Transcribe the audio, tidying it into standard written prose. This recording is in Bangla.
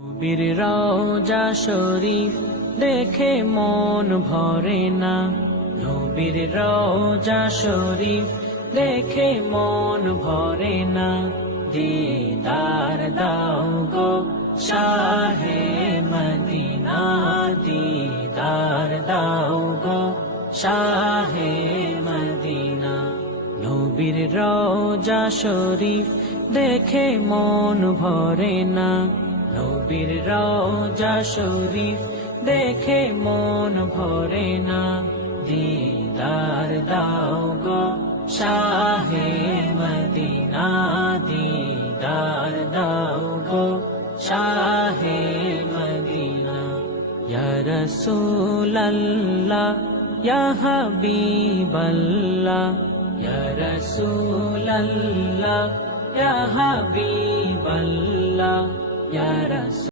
নবীর রওজা শরীফ দেখে মন ভরে না, নবীর রওজা শরীফ দেখে মন ভরে না। দিদার দাও গো শাহে মদিনা, দিদার দাও গো শাহে মদিনা। নবীর রওজা শরীফ দেখে মন ভরে না, নবীর রওজা শরীফ দেখে মন ভরে না। দিদার দাও গো শাহে মদিনা, দিদার দাও গো শাহে মদিনা। ইয়া রাসূলাল্লাহ ইয়া হাবিবাল্লাহ, ইয়া রাসূলাল্লাহ ইয়া হাবিবাল্লাহ, ইয়া রাসূল